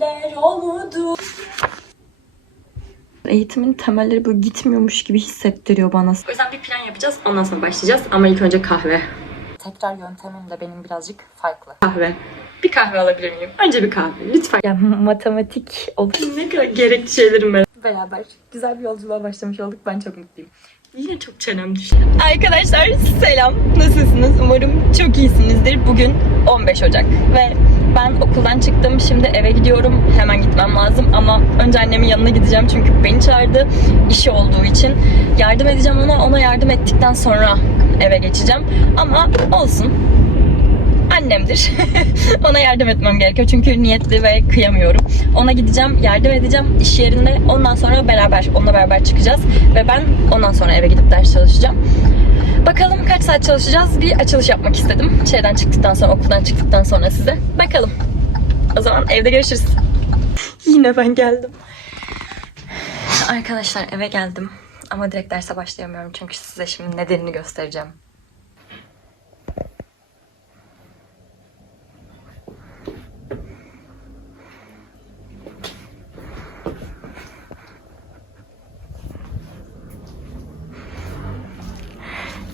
neler oldu. Eğitimin temelleri böyle gitmiyormuş gibi hissettiriyor bana. O yüzden bir plan yapacağız. Ondan sonra başlayacağız. Ama ilk önce kahve. Tekrar yöntemim de benim birazcık farklı. Kahve. Bir kahve alabilir miyim? Önce bir kahve. Lütfen. Ya matematik olur. Ne kadar gerekli şeylerim ben. Beraber güzel bir yolculuğa başlamış olduk. Ben çok mutluyum. Yine çok çenem düştü. Arkadaşlar selam. Nasılsınız? Umarım çok iyisinizdir. Bugün 15 Ocak ve ben okuldan çıktım. Şimdi eve gidiyorum. Hemen gitmem lazım ama önce annemin yanına gideceğim çünkü beni çağırdı. işi olduğu için. Yardım edeceğim ona. Ona yardım ettikten sonra eve geçeceğim. Ama olsun. Annemdir. Ona yardım etmem gerekiyor çünkü niyetli ve kıyamıyorum. Ona gideceğim, yardım edeceğim iş yerinde. Ondan sonra beraber, onunla beraber çıkacağız. Ve ben ondan sonra eve gidip ders çalışacağım. Bakalım kaç saat çalışacağız? Bir açılış yapmak istedim. Şeyden çıktıktan sonra, okuldan çıktıktan sonra size. Bakalım. O zaman evde görüşürüz. Yine ben geldim. Arkadaşlar eve geldim. Ama direkt derse başlayamıyorum çünkü size şimdi nedenini göstereceğim.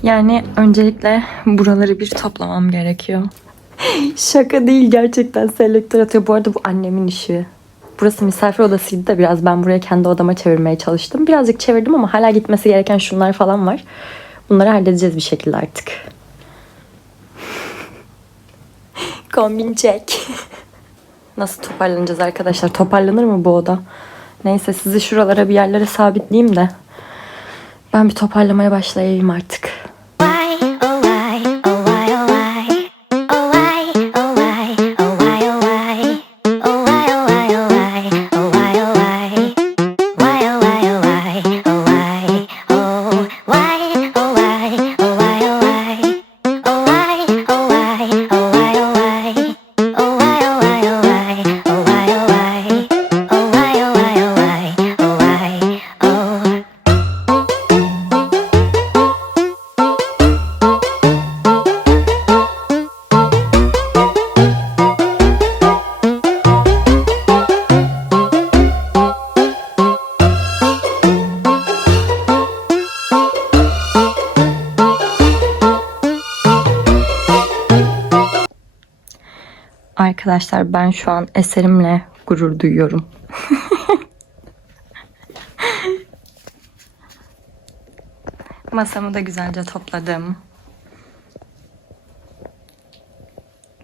Yani öncelikle buraları bir toplamam gerekiyor. Şaka değil gerçekten selektör atıyor. Bu arada bu annemin işi. Burası misafir odasıydı da biraz ben buraya kendi odama çevirmeye çalıştım. Birazcık çevirdim ama hala gitmesi gereken şunlar falan var. Bunları halledeceğiz bir şekilde artık. Kombin çek. Nasıl toparlanacağız arkadaşlar? Toparlanır mı bu oda? Neyse sizi şuralara bir yerlere sabitleyeyim de. Ben bir toparlamaya başlayayım artık. Arkadaşlar ben şu an eserimle gurur duyuyorum. Masamı da güzelce topladım.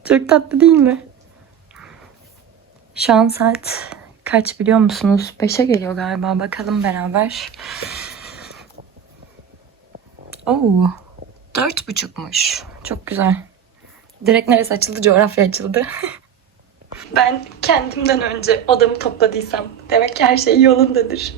Çok tatlı değil mi? Şu an saat kaç biliyor musunuz? 5'e geliyor galiba. Bakalım beraber. Oo, dört buçukmuş. Çok güzel. Direkt neresi açıldı? Coğrafya açıldı. ben kendimden önce odamı topladıysam demek ki her şey yolundadır.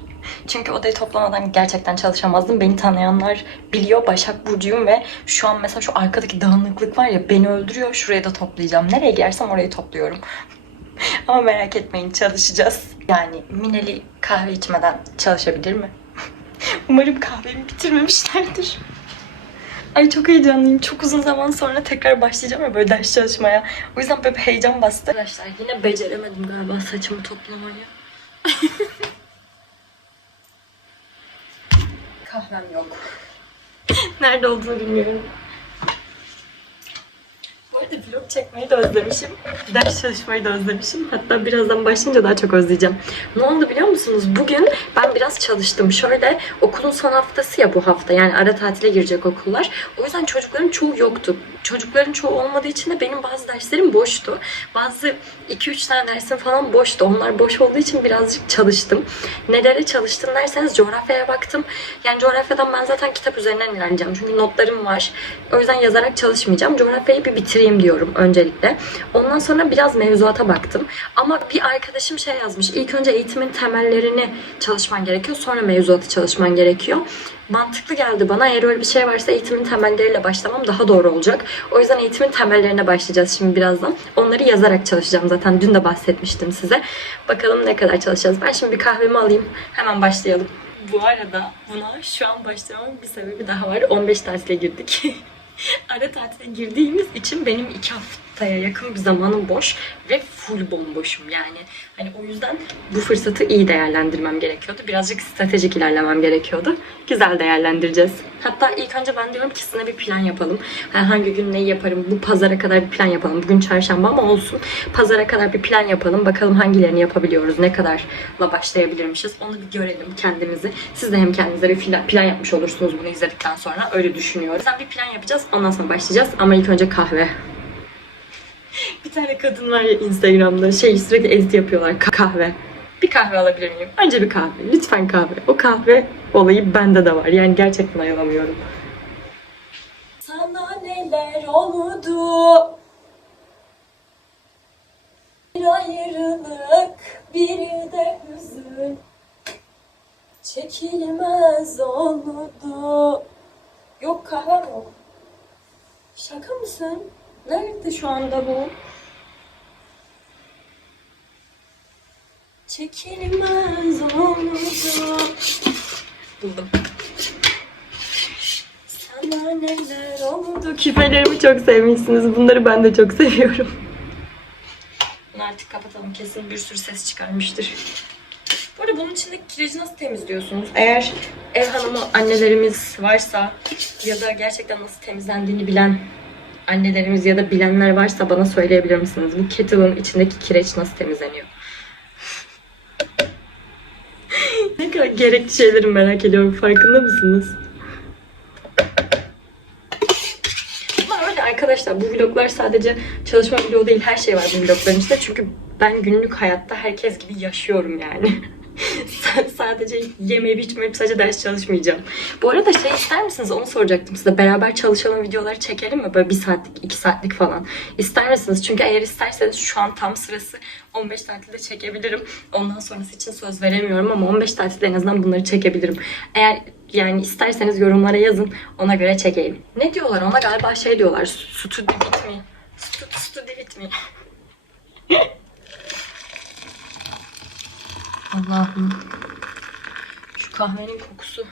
Çünkü odayı toplamadan gerçekten çalışamazdım. Beni tanıyanlar biliyor Başak Burcu'yum ve şu an mesela şu arkadaki dağınıklık var ya beni öldürüyor. Şuraya da toplayacağım. Nereye girersem orayı topluyorum. Ama merak etmeyin çalışacağız. Yani Mineli kahve içmeden çalışabilir mi? Umarım kahvemi bitirmemişlerdir. Ay çok heyecanlıyım. Çok uzun zaman sonra tekrar başlayacağım ya böyle ders çalışmaya. O yüzden böyle bir heyecan bastı. Arkadaşlar yine beceremedim galiba saçımı toplamayı. Kahvem yok. Nerede olduğunu bilmiyorum. Vlog çekmeyi de özlemişim. Ders çalışmayı da özlemişim. Hatta birazdan başlayınca daha çok özleyeceğim. Ne oldu biliyor musunuz? Bugün ben biraz çalıştım. Şöyle okulun son haftası ya bu hafta. Yani ara tatile girecek okullar. O yüzden çocukların çoğu yoktu. Çocukların çoğu olmadığı için de benim bazı derslerim boştu. Bazı 2-3 tane dersim falan boştu. Onlar boş olduğu için birazcık çalıştım. Nelere çalıştım derseniz coğrafyaya baktım. Yani coğrafyadan ben zaten kitap üzerinden ilerleyeceğim. Çünkü notlarım var. O yüzden yazarak çalışmayacağım. Coğrafyayı bir bitireyim diyorum öncelikle. Ondan sonra biraz mevzuata baktım. Ama bir arkadaşım şey yazmış. İlk önce eğitimin temellerini çalışman gerekiyor. Sonra mevzuatı çalışman gerekiyor. Mantıklı geldi bana. Eğer öyle bir şey varsa eğitimin temelleriyle başlamam daha doğru olacak. O yüzden eğitimin temellerine başlayacağız şimdi birazdan. Onları yazarak çalışacağım zaten. Dün de bahsetmiştim size. Bakalım ne kadar çalışacağız. Ben şimdi bir kahvemi alayım. Hemen başlayalım. Bu arada buna şu an başlamamın bir sebebi daha var. 15 tatile girdik. Ara tatile girdiğimiz için benim iki hafta haftaya yakın bir zamanım boş ve full bomboşum yani. Hani o yüzden bu fırsatı iyi değerlendirmem gerekiyordu. Birazcık stratejik ilerlemem gerekiyordu. Güzel değerlendireceğiz. Hatta ilk önce ben diyorum ki sizinle bir plan yapalım. Yani hangi gün neyi yaparım? Bu pazara kadar bir plan yapalım. Bugün çarşamba ama olsun. Pazara kadar bir plan yapalım. Bakalım hangilerini yapabiliyoruz? Ne kadarla başlayabilirmişiz? Onu bir görelim kendimizi. Siz de hem kendinize bir plan, yapmış olursunuz bunu izledikten sonra. Öyle düşünüyorum. Sen bir plan yapacağız. Ondan sonra başlayacağız. Ama ilk önce kahve. Bir tane kadın var ya Instagram'da şey sürekli edit yapıyorlar Ka- kahve. Bir kahve alabilir miyim? Önce bir kahve. Lütfen kahve. O kahve olayı bende de var. Yani gerçekten ayılamıyorum. Sana neler oldu? Bir ayrılık, bir de hüzün. Çekilmez oldu. Yok kahve yok. Şaka mısın? Nerede şu anda bu? Çekilmez oldu. Buldum. Sana neler oldu? Küpelerimi çok sevmişsiniz. Bunları ben de çok seviyorum. Bunu artık kapatalım. Kesin bir sürü ses çıkarmıştır. Bu arada bunun içindeki kireci nasıl temizliyorsunuz? Eğer ev hanımı annelerimiz varsa ya da gerçekten nasıl temizlendiğini bilen annelerimiz ya da bilenler varsa bana söyleyebilir misiniz? Bu kettle'ın içindeki kireç nasıl temizleniyor? Ne kadar gerekli şeyleri merak ediyorum. Farkında mısınız? Öyle arkadaşlar bu vloglar sadece çalışma vlogu değil her şey var bu vlogların içinde. Çünkü ben günlük hayatta herkes gibi yaşıyorum yani. Sadece yemeyip içmeyip sadece ders çalışmayacağım. Bu arada şey ister misiniz? Onu soracaktım size. Beraber çalışalım videoları çekelim mi? Böyle bir saatlik, iki saatlik falan. İster misiniz? Çünkü eğer isterseniz şu an tam sırası 15 tatilde çekebilirim. Ondan sonrası için söz veremiyorum ama 15 tatilde en azından bunları çekebilirim. Eğer yani isterseniz yorumlara yazın. Ona göre çekeyim. Ne diyorlar? Ona galiba şey diyorlar. Studivit mi? Stud, studivit mi? Allah'ım. Şu kahvenin kokusu.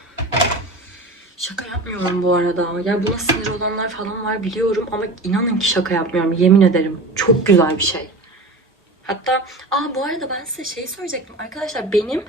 Şaka yapmıyorum bu arada. Ya buna sinir olanlar falan var biliyorum ama inanın ki şaka yapmıyorum. Yemin ederim. Çok güzel bir şey. Hatta aa bu arada ben size şeyi söyleyecektim. Arkadaşlar benim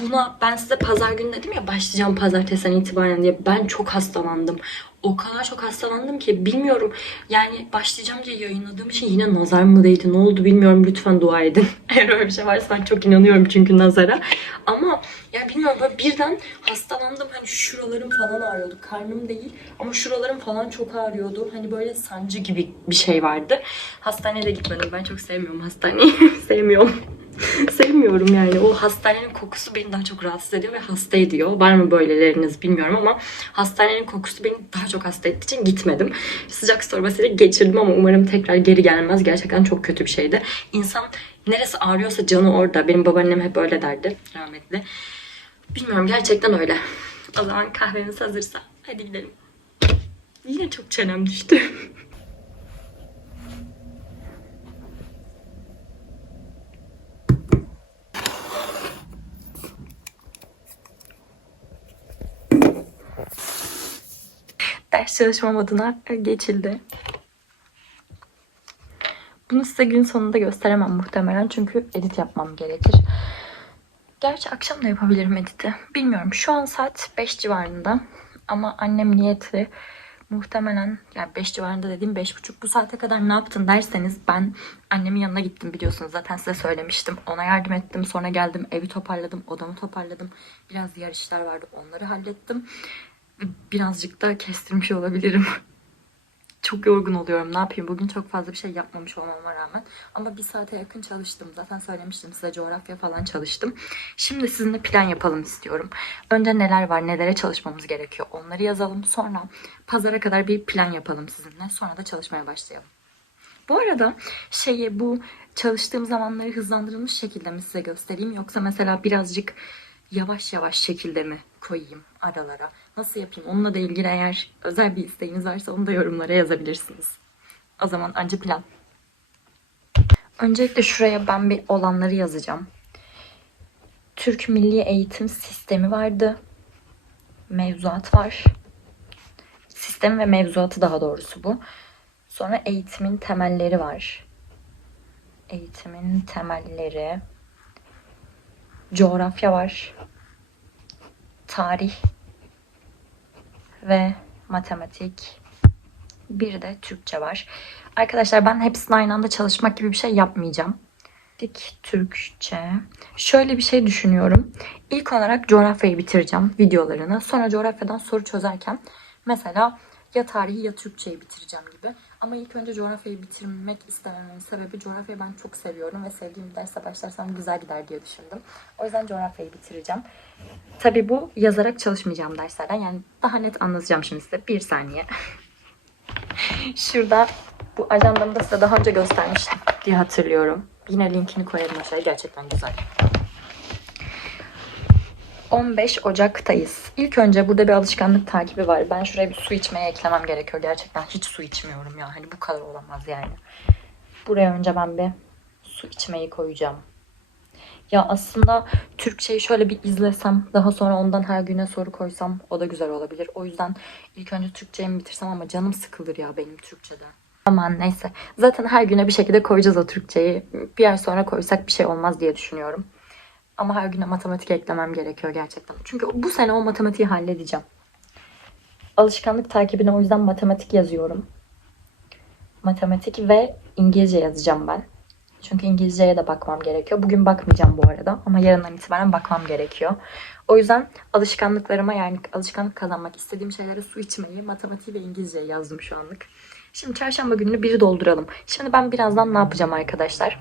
buna ben size pazar günü dedim ya başlayacağım pazartesiden itibaren diye. Ben çok hastalandım. O kadar çok hastalandım ki bilmiyorum. Yani başlayacağım diye yayınladığım için yine nazar mı değdi ne oldu bilmiyorum. Lütfen dua edin. Eğer öyle bir şey varsa ben çok inanıyorum çünkü nazara. Ama ya bilmiyorum böyle birden hastalandım. Hani şuralarım falan ağrıyordu. Karnım değil ama şuralarım falan çok ağrıyordu. Hani böyle sancı gibi bir şey vardı. Hastaneye de gitmedim. Ben çok sevmiyorum hastaneyi. Sevmiyorum. Sevmiyorum yani. O hastanenin kokusu beni daha çok rahatsız ediyor ve hasta ediyor. Var mı böyleleriniz bilmiyorum ama hastanenin kokusu beni daha çok hasta ettiği için gitmedim. Sıcak sorbasıyla geçirdim ama umarım tekrar geri gelmez. Gerçekten çok kötü bir şeydi. İnsan neresi ağrıyorsa canı orada. Benim babaannem hep öyle derdi rahmetli. Bilmiyorum gerçekten öyle. O zaman kahvemiz hazırsa hadi gidelim. Yine çok çenem düştü. Ders çalışma moduna geçildi. Bunu size gün sonunda gösteremem muhtemelen çünkü edit yapmam gerekir. Gerçi akşam da yapabilirim editi. Bilmiyorum. Şu an saat 5 civarında. Ama annem niyeti muhtemelen yani 5 civarında dediğim 5.30 bu saate kadar ne yaptın derseniz ben annemin yanına gittim biliyorsunuz zaten size söylemiştim. Ona yardım ettim sonra geldim evi toparladım odamı toparladım. Biraz diğer işler vardı onları hallettim. Birazcık da kestirmiş olabilirim. Çok yorgun oluyorum. Ne yapayım? Bugün çok fazla bir şey yapmamış olmama rağmen. Ama bir saate yakın çalıştım. Zaten söylemiştim size coğrafya falan çalıştım. Şimdi sizinle plan yapalım istiyorum. Önce neler var, nelere çalışmamız gerekiyor onları yazalım. Sonra pazara kadar bir plan yapalım sizinle. Sonra da çalışmaya başlayalım. Bu arada şeyi bu çalıştığım zamanları hızlandırılmış şekilde mi size göstereyim yoksa mesela birazcık yavaş yavaş şekilde mi koyayım aralara? Nasıl yapayım? Onunla da ilgili eğer özel bir isteğiniz varsa onu da yorumlara yazabilirsiniz. O zaman anca plan. Öncelikle şuraya ben bir olanları yazacağım. Türk Milli Eğitim Sistemi vardı. Mevzuat var. Sistem ve mevzuatı daha doğrusu bu. Sonra eğitimin temelleri var. Eğitimin temelleri. Coğrafya var. Tarih ve matematik. Bir de Türkçe var. Arkadaşlar ben hepsini aynı anda çalışmak gibi bir şey yapmayacağım. Dik Türkçe. Şöyle bir şey düşünüyorum. İlk olarak coğrafyayı bitireceğim videolarını. Sonra coğrafyadan soru çözerken mesela ya tarihi ya Türkçeyi bitireceğim gibi. Ama ilk önce coğrafyayı bitirmek istemememin sebebi coğrafyayı ben çok seviyorum ve sevdiğim bir derse başlarsam güzel gider diye düşündüm. O yüzden coğrafyayı bitireceğim. Tabii bu yazarak çalışmayacağım derslerden. Yani daha net anlatacağım şimdi size. Bir saniye. Şurada bu ajandamı da size daha önce göstermiştim diye hatırlıyorum. Yine linkini koyarım aşağıya. Gerçekten güzel. 15 Ocak'tayız. İlk önce burada bir alışkanlık takibi var. Ben şuraya bir su içmeye eklemem gerekiyor. Gerçekten hiç su içmiyorum ya. Hani bu kadar olamaz yani. Buraya önce ben bir su içmeyi koyacağım. Ya aslında Türkçeyi şöyle bir izlesem, daha sonra ondan her güne soru koysam o da güzel olabilir. O yüzden ilk önce Türkçeyi bitirsem ama canım sıkılır ya benim Türkçeden. Aman neyse. Zaten her güne bir şekilde koyacağız o Türkçeyi. Bir yer sonra koysak bir şey olmaz diye düşünüyorum. Ama her güne matematik eklemem gerekiyor gerçekten. Çünkü bu sene o matematiği halledeceğim. Alışkanlık takibine o yüzden matematik yazıyorum. Matematik ve İngilizce yazacağım ben. Çünkü İngilizceye de bakmam gerekiyor. Bugün bakmayacağım bu arada ama yarından itibaren bakmam gerekiyor. O yüzden alışkanlıklarıma yani alışkanlık kazanmak istediğim şeylere su içmeyi, matematiği ve İngilizceyi yazdım şu anlık. Şimdi çarşamba gününü biri dolduralım. Şimdi ben birazdan ne yapacağım arkadaşlar?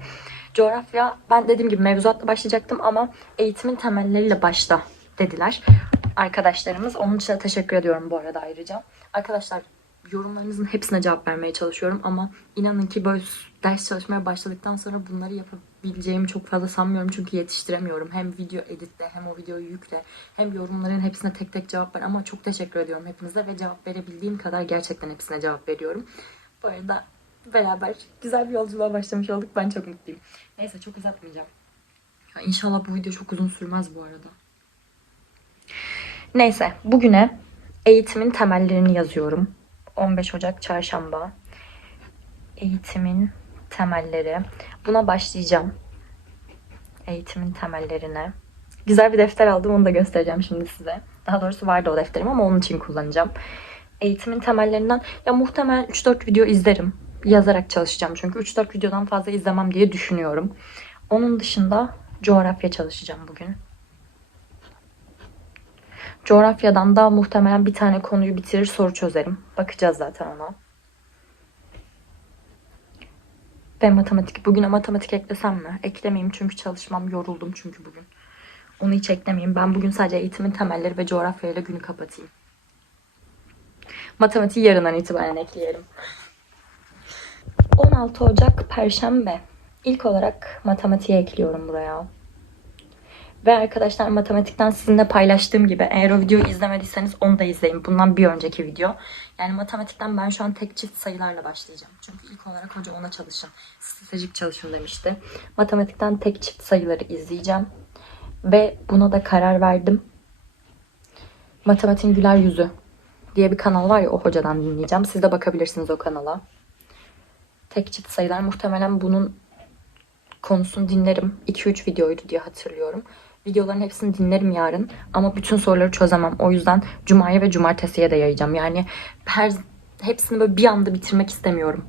Coğrafya ben dediğim gibi mevzuatla başlayacaktım ama eğitimin temelleriyle başla dediler. Arkadaşlarımız. Onun için de teşekkür ediyorum bu arada ayrıca. Arkadaşlar yorumlarınızın hepsine cevap vermeye çalışıyorum ama inanın ki böyle ders çalışmaya başladıktan sonra bunları yapabileceğimi çok fazla sanmıyorum çünkü yetiştiremiyorum. Hem video editle hem o videoyu yükle hem yorumların hepsine tek tek cevap ver ama çok teşekkür ediyorum hepinize ve cevap verebildiğim kadar gerçekten hepsine cevap veriyorum. Bu arada beraber güzel bir yolculuğa başlamış olduk. Ben çok mutluyum. Neyse çok uzatmayacağım. Ya inşallah bu video çok uzun sürmez bu arada. Neyse bugüne eğitimin temellerini yazıyorum. 15 Ocak Çarşamba. Eğitimin temelleri. Buna başlayacağım. Eğitimin temellerine. Güzel bir defter aldım onu da göstereceğim şimdi size. Daha doğrusu vardı o defterim ama onun için kullanacağım. Eğitimin temellerinden ya muhtemelen 3-4 video izlerim. Yazarak çalışacağım çünkü 3-4 videodan fazla izlemem diye düşünüyorum. Onun dışında coğrafya çalışacağım bugün. Coğrafyadan da muhtemelen bir tane konuyu bitirir soru çözerim. Bakacağız zaten ona. Ve matematik. Bugüne matematik eklesem mi? Eklemeyeyim çünkü çalışmam. Yoruldum çünkü bugün. Onu hiç eklemeyeyim. Ben bugün sadece eğitimin temelleri ve coğrafyayla günü kapatayım. Matematiği yarından itibaren ekleyelim. 16 Ocak Perşembe. İlk olarak matematiğe ekliyorum buraya. Ve arkadaşlar matematikten sizinle paylaştığım gibi eğer o videoyu izlemediyseniz onu da izleyin. Bundan bir önceki video. Yani matematikten ben şu an tek çift sayılarla başlayacağım. Çünkü ilk olarak hoca ona çalışın. Stratejik çalışın demişti. Matematikten tek çift sayıları izleyeceğim. Ve buna da karar verdim. Matematiğin Güler Yüzü diye bir kanal var ya o hocadan dinleyeceğim. Siz de bakabilirsiniz o kanala. Tek çift sayılar muhtemelen bunun konusunu dinlerim. 2-3 videoydu diye hatırlıyorum. Videoların hepsini dinlerim yarın ama bütün soruları çözemem. O yüzden cumaya ve cumartesiye de yayacağım. Yani her hepsini böyle bir anda bitirmek istemiyorum.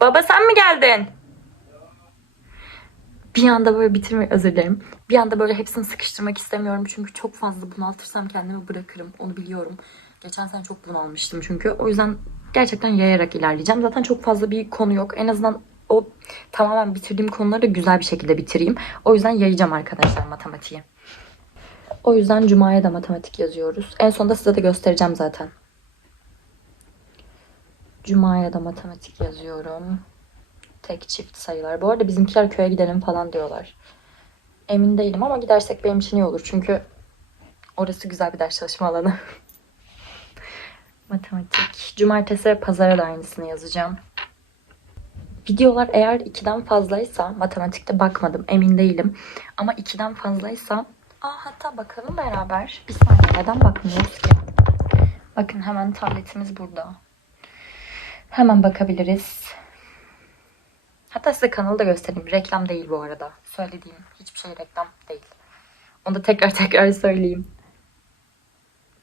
Baba sen mi geldin? Bir anda böyle bitirmeyi özür dilerim. Bir anda böyle hepsini sıkıştırmak istemiyorum. Çünkü çok fazla bunaltırsam kendimi bırakırım. Onu biliyorum. Geçen sene çok bunalmıştım çünkü. O yüzden gerçekten yayarak ilerleyeceğim. Zaten çok fazla bir konu yok. En azından o tamamen bitirdiğim konuları da güzel bir şekilde bitireyim. O yüzden yayacağım arkadaşlar matematiği. O yüzden Cuma'ya da matematik yazıyoruz. En sonunda size de göstereceğim zaten. Cuma'ya da matematik yazıyorum. Tek çift sayılar. Bu arada bizimkiler köye gidelim falan diyorlar. Emin değilim ama gidersek benim için iyi olur. Çünkü orası güzel bir ders çalışma alanı. Matematik. Cumartesi ve pazara da aynısını yazacağım. Videolar eğer 2'den fazlaysa matematikte bakmadım emin değilim. Ama 2'den fazlaysa Aa, hatta bakalım beraber. Bir saniye neden bakmıyoruz ki? Bakın hemen tabletimiz burada. Hemen bakabiliriz. Hatta size kanalı da göstereyim. Reklam değil bu arada. Söylediğim hiçbir şey reklam değil. Onu da tekrar tekrar söyleyeyim.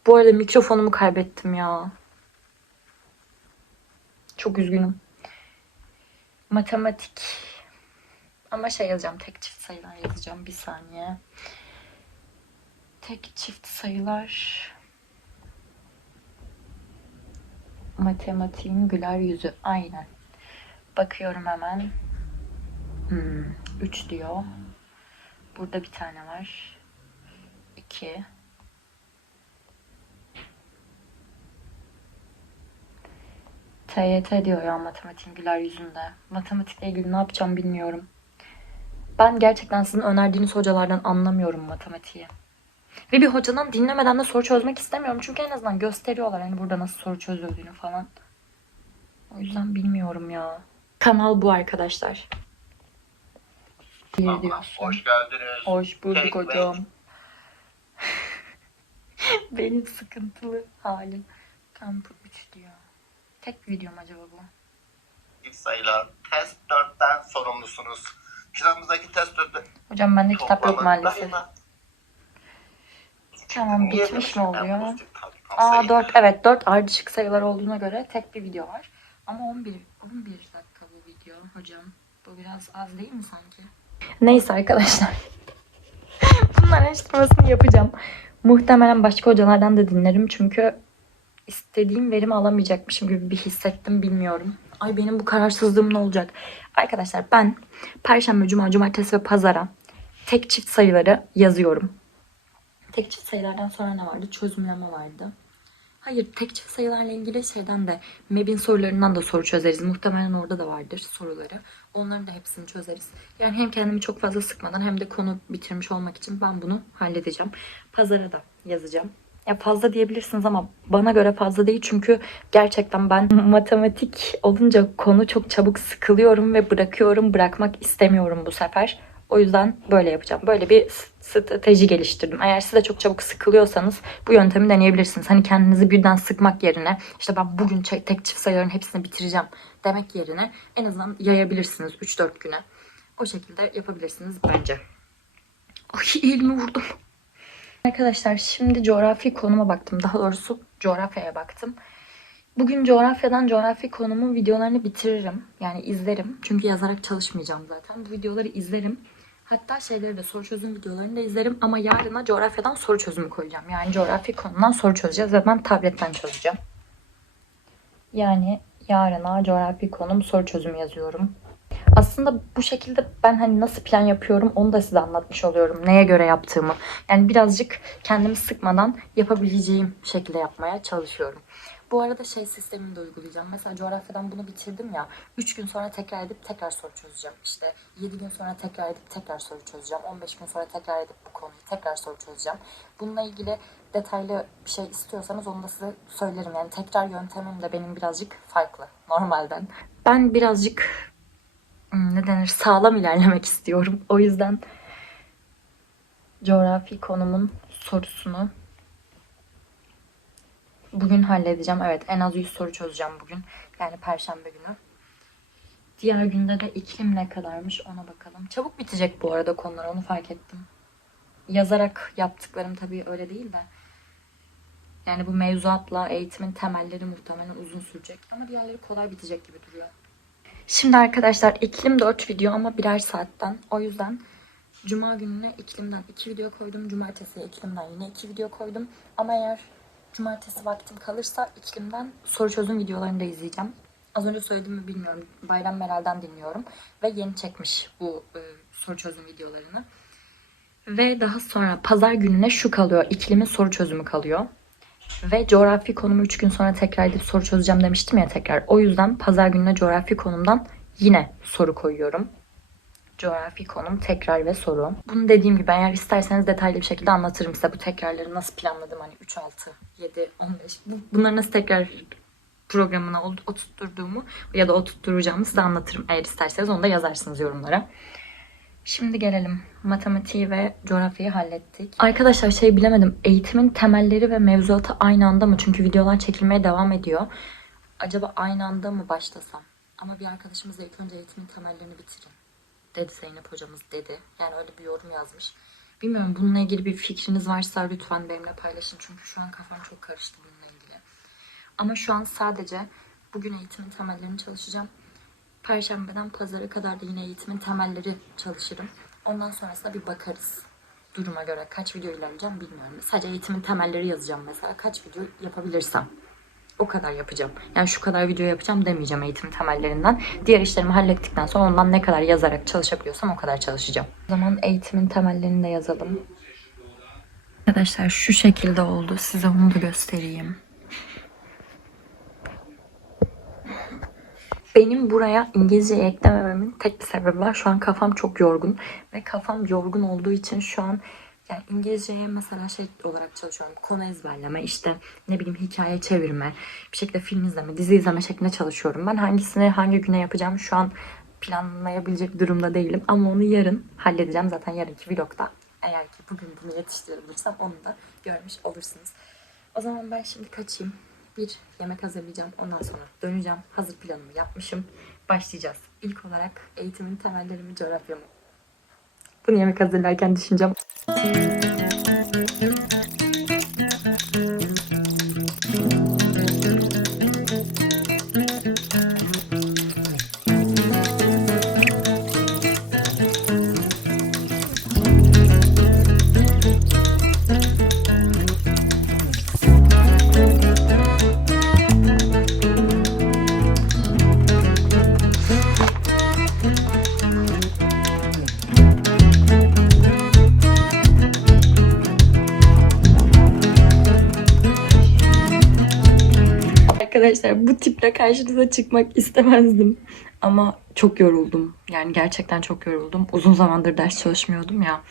Bu arada mikrofonumu kaybettim ya. Çok üzgünüm. Matematik. Ama şey yazacağım. Tek çift sayılar yazacağım. Bir saniye. Tek çift sayılar. Matematiğin güler yüzü. Aynen. Bakıyorum hemen. Hmm, 3 diyor. Burada bir tane var. 2. TYT diyor ya matematiğin güler yüzünde. Matematikle ilgili ne yapacağım bilmiyorum. Ben gerçekten sizin önerdiğiniz hocalardan anlamıyorum matematiği. Ve bir hocadan dinlemeden de soru çözmek istemiyorum. Çünkü en azından gösteriyorlar hani burada nasıl soru çözüldüğünü falan. O yüzden bilmiyorum ya. Kanal bu arkadaşlar. Tamam, diyorsun. hoş geldiniz. Hoş bulduk Tek hocam. Benim sıkıntılı halim. Kampı 3 diyor. Tek videom acaba bu? İlk sayılar. Test 4'ten sorumlusunuz. Kitabımızdaki test 4'te Hocam bende kitap yok maalesef. Tamam bitmiş mi oluyor? Aa sayı? 4 evet 4 ardışık sayılar olduğuna göre tek bir video var. Ama 11 11 dakika bu video hocam. Bu biraz az değil mi sanki? Neyse arkadaşlar. Bunun araştırmasını yapacağım. Muhtemelen başka hocalardan da dinlerim çünkü istediğim verimi alamayacakmışım gibi bir hissettim bilmiyorum. Ay benim bu kararsızlığım ne olacak? Arkadaşlar ben Perşembe, Cuma, Cumartesi ve Pazara tek çift sayıları yazıyorum. Tek çift sayılardan sonra ne vardı? Çözümleme vardı. Hayır tek çift sayılarla ilgili şeyden de MEB'in sorularından da soru çözeriz. Muhtemelen orada da vardır soruları. Onların da hepsini çözeriz. Yani hem kendimi çok fazla sıkmadan hem de konu bitirmiş olmak için ben bunu halledeceğim. Pazara da yazacağım. Ya fazla diyebilirsiniz ama bana göre fazla değil çünkü gerçekten ben matematik olunca konu çok çabuk sıkılıyorum ve bırakıyorum. Bırakmak istemiyorum bu sefer. O yüzden böyle yapacağım. Böyle bir strateji geliştirdim. Eğer siz de çok çabuk sıkılıyorsanız bu yöntemi deneyebilirsiniz. Hani kendinizi birden sıkmak yerine işte ben bugün tek çift sayıların hepsini bitireceğim demek yerine en azından yayabilirsiniz 3-4 güne. O şekilde yapabilirsiniz bence. Ay elimi vurdum. Arkadaşlar şimdi coğrafi konuma baktım. Daha doğrusu coğrafyaya baktım. Bugün coğrafyadan coğrafi konumun videolarını bitiririm. Yani izlerim. Çünkü yazarak çalışmayacağım zaten. Bu videoları izlerim. Hatta şeyleri de soru çözüm videolarını da izlerim. Ama yarına coğrafyadan soru çözümü koyacağım. Yani coğrafi konudan soru çözeceğiz ve ben tabletten çözeceğim. Yani yarına coğrafi konum soru çözümü yazıyorum. Aslında bu şekilde ben hani nasıl plan yapıyorum onu da size anlatmış oluyorum. Neye göre yaptığımı. Yani birazcık kendimi sıkmadan yapabileceğim şekilde yapmaya çalışıyorum. Bu arada şey sistemini de uygulayacağım. Mesela coğrafyadan bunu bitirdim ya. 3 gün sonra tekrar edip tekrar soru çözeceğim. İşte 7 gün sonra tekrar edip tekrar soru çözeceğim. 15 gün sonra tekrar edip bu konuyu tekrar soru çözeceğim. Bununla ilgili detaylı bir şey istiyorsanız onu da size söylerim. Yani tekrar yöntemim de benim birazcık farklı normalden. Ben birazcık ne denir sağlam ilerlemek istiyorum. O yüzden coğrafi konumun sorusunu bugün halledeceğim. Evet en az 100 soru çözeceğim bugün. Yani perşembe günü. Diğer günde de iklim ne kadarmış ona bakalım. Çabuk bitecek bu arada konular onu fark ettim. Yazarak yaptıklarım tabii öyle değil de. Yani bu mevzuatla eğitimin temelleri muhtemelen uzun sürecek. Ama diğerleri kolay bitecek gibi duruyor. Şimdi arkadaşlar iklim 4 video ama birer saatten. O yüzden Cuma gününe iklimden 2 video koydum. Cumartesiye iklimden yine 2 video koydum. Ama eğer cumartesi vaktim kalırsa iklimden soru çözüm videolarını da izleyeceğim. Az önce söylediğimi bilmiyorum. Bayram Meral'den dinliyorum. Ve yeni çekmiş bu e, soru çözüm videolarını. Ve daha sonra pazar gününe şu kalıyor. İklimin soru çözümü kalıyor. Ve coğrafi konumu 3 gün sonra tekrar edip soru çözeceğim demiştim ya tekrar. O yüzden pazar gününe coğrafi konumdan yine soru koyuyorum. Coğrafi konum, tekrar ve soru. Bunu dediğim gibi eğer isterseniz detaylı bir şekilde anlatırım size bu tekrarları nasıl planladım. Hani 3, 6, 7, 15. Bu, bunları nasıl tekrar programına ot- oturtturduğumu ya da oturtturacağımı size anlatırım. Eğer isterseniz onu da yazarsınız yorumlara. Şimdi gelelim. Matematiği ve coğrafyayı hallettik. Arkadaşlar şey bilemedim. Eğitimin temelleri ve mevzuatı aynı anda mı? Çünkü videolar çekilmeye devam ediyor. acaba aynı anda mı başlasam? Ama bir arkadaşımız da ilk önce eğitimin temellerini bitirin. Dedi Zeynep hocamız dedi. Yani öyle bir yorum yazmış. Bilmiyorum bununla ilgili bir fikriniz varsa lütfen benimle paylaşın. Çünkü şu an kafam çok karıştı bununla ilgili. Ama şu an sadece bugün eğitimin temellerini çalışacağım. Perşembeden pazara kadar da yine eğitimin temelleri çalışırım. Ondan sonrasında bir bakarız. Duruma göre kaç video ilerleyeceğim bilmiyorum. Sadece eğitimin temelleri yazacağım mesela. Kaç video yapabilirsem. O kadar yapacağım. Yani şu kadar video yapacağım demeyeceğim eğitim temellerinden. Diğer işlerimi hallettikten sonra ondan ne kadar yazarak çalışabiliyorsam o kadar çalışacağım. O zaman eğitimin temellerini de yazalım. Arkadaşlar şu şekilde oldu. Size onu da göstereyim. Benim buraya İngilizce eklemememin tek bir sebebi var. Şu an kafam çok yorgun. Ve kafam yorgun olduğu için şu an yani İngilizceye mesela şey olarak çalışıyorum. Konu ezberleme, işte ne bileyim hikaye çevirme, bir şekilde film izleme, dizi izleme şeklinde çalışıyorum. Ben hangisini hangi güne yapacağım şu an planlayabilecek durumda değilim. Ama onu yarın halledeceğim. Zaten yarınki vlogda. Eğer ki bugün bunu yetiştirebilirsem onu da görmüş olursunuz. O zaman ben şimdi kaçayım. Bir yemek hazırlayacağım. Ondan sonra döneceğim. Hazır planımı yapmışım. Başlayacağız. İlk olarak eğitimin temellerimi coğrafyamı. Bunu yemek hazırlarken düşüneceğim. Tiple karşınıza çıkmak istemezdim. Ama çok yoruldum. Yani gerçekten çok yoruldum. Uzun zamandır ders çalışmıyordum ya.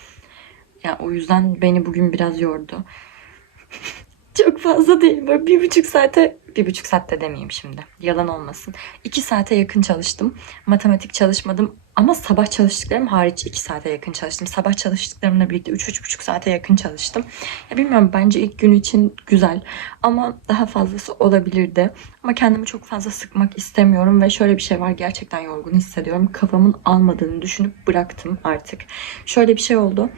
Ya o yüzden beni bugün biraz yordu. çok fazla değil. Böyle bir buçuk saate, bir buçuk saatte demeyeyim şimdi. Yalan olmasın. İki saate yakın çalıştım. Matematik çalışmadım. Ama sabah çalıştıklarım hariç iki saate yakın çalıştım. Sabah çalıştıklarımla birlikte üç, üç buçuk saate yakın çalıştım. Ya bilmiyorum bence ilk gün için güzel. Ama daha fazlası olabilirdi. Ama kendimi çok fazla sıkmak istemiyorum. Ve şöyle bir şey var. Gerçekten yorgun hissediyorum. Kafamın almadığını düşünüp bıraktım artık. Şöyle bir şey oldu.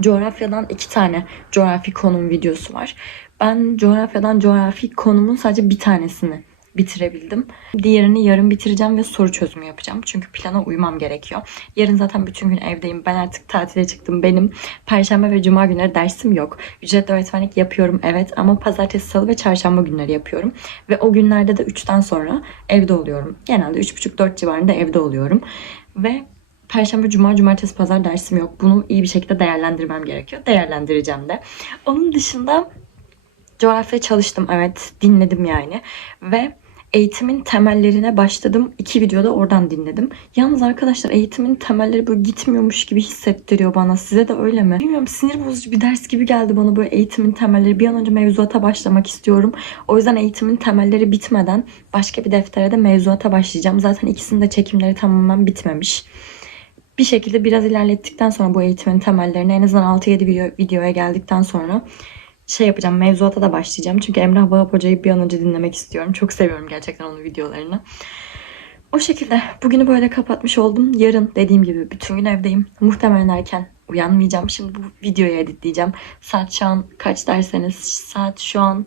Coğrafyadan iki tane coğrafi konum videosu var. Ben coğrafyadan coğrafi konumun sadece bir tanesini bitirebildim. Diğerini yarın bitireceğim ve soru çözümü yapacağım. Çünkü plana uymam gerekiyor. Yarın zaten bütün gün evdeyim. Ben artık tatile çıktım. Benim perşembe ve cuma günleri dersim yok. Ücretli öğretmenlik yapıyorum evet ama pazartesi, salı ve çarşamba günleri yapıyorum. Ve o günlerde de 3'ten sonra evde oluyorum. Genelde 3.30-4 civarında evde oluyorum. Ve Perşembe, Cuma, Cumartesi, Pazar dersim yok. Bunu iyi bir şekilde değerlendirmem gerekiyor. Değerlendireceğim de. Onun dışında coğrafya çalıştım. Evet dinledim yani. Ve eğitimin temellerine başladım. İki videoda oradan dinledim. Yalnız arkadaşlar eğitimin temelleri böyle gitmiyormuş gibi hissettiriyor bana. Size de öyle mi? Bilmiyorum sinir bozucu bir ders gibi geldi bana böyle eğitimin temelleri. Bir an önce mevzuata başlamak istiyorum. O yüzden eğitimin temelleri bitmeden başka bir deftere de mevzuata başlayacağım. Zaten ikisinin de çekimleri tamamen bitmemiş bir şekilde biraz ilerlettikten sonra bu eğitimin temellerini en azından 6-7 video, videoya geldikten sonra şey yapacağım mevzuata da başlayacağım. Çünkü Emrah Vahap Hoca'yı bir an önce dinlemek istiyorum. Çok seviyorum gerçekten onun videolarını. O şekilde bugünü böyle kapatmış oldum. Yarın dediğim gibi bütün gün evdeyim. Muhtemelen erken uyanmayacağım. Şimdi bu videoyu editleyeceğim. Saat şu an kaç derseniz saat şu an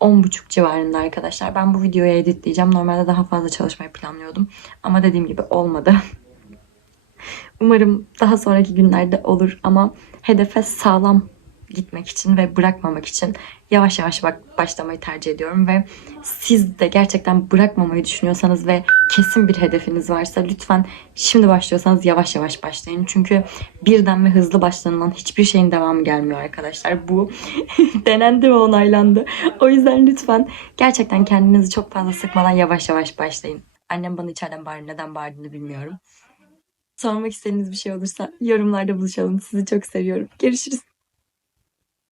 10.30 civarında arkadaşlar. Ben bu videoyu editleyeceğim. Normalde daha fazla çalışmayı planlıyordum. Ama dediğim gibi olmadı. Umarım daha sonraki günlerde olur ama hedefe sağlam gitmek için ve bırakmamak için yavaş yavaş bak başlamayı tercih ediyorum ve siz de gerçekten bırakmamayı düşünüyorsanız ve kesin bir hedefiniz varsa lütfen şimdi başlıyorsanız yavaş yavaş başlayın. Çünkü birden ve hızlı başlanılan hiçbir şeyin devamı gelmiyor arkadaşlar. Bu denendi ve onaylandı. O yüzden lütfen gerçekten kendinizi çok fazla sıkmadan yavaş yavaş başlayın. Annem bana içeriden bağırıyor. Neden bağırdığını bilmiyorum. Sormak istediğiniz bir şey olursa yorumlarda buluşalım. Sizi çok seviyorum. Görüşürüz.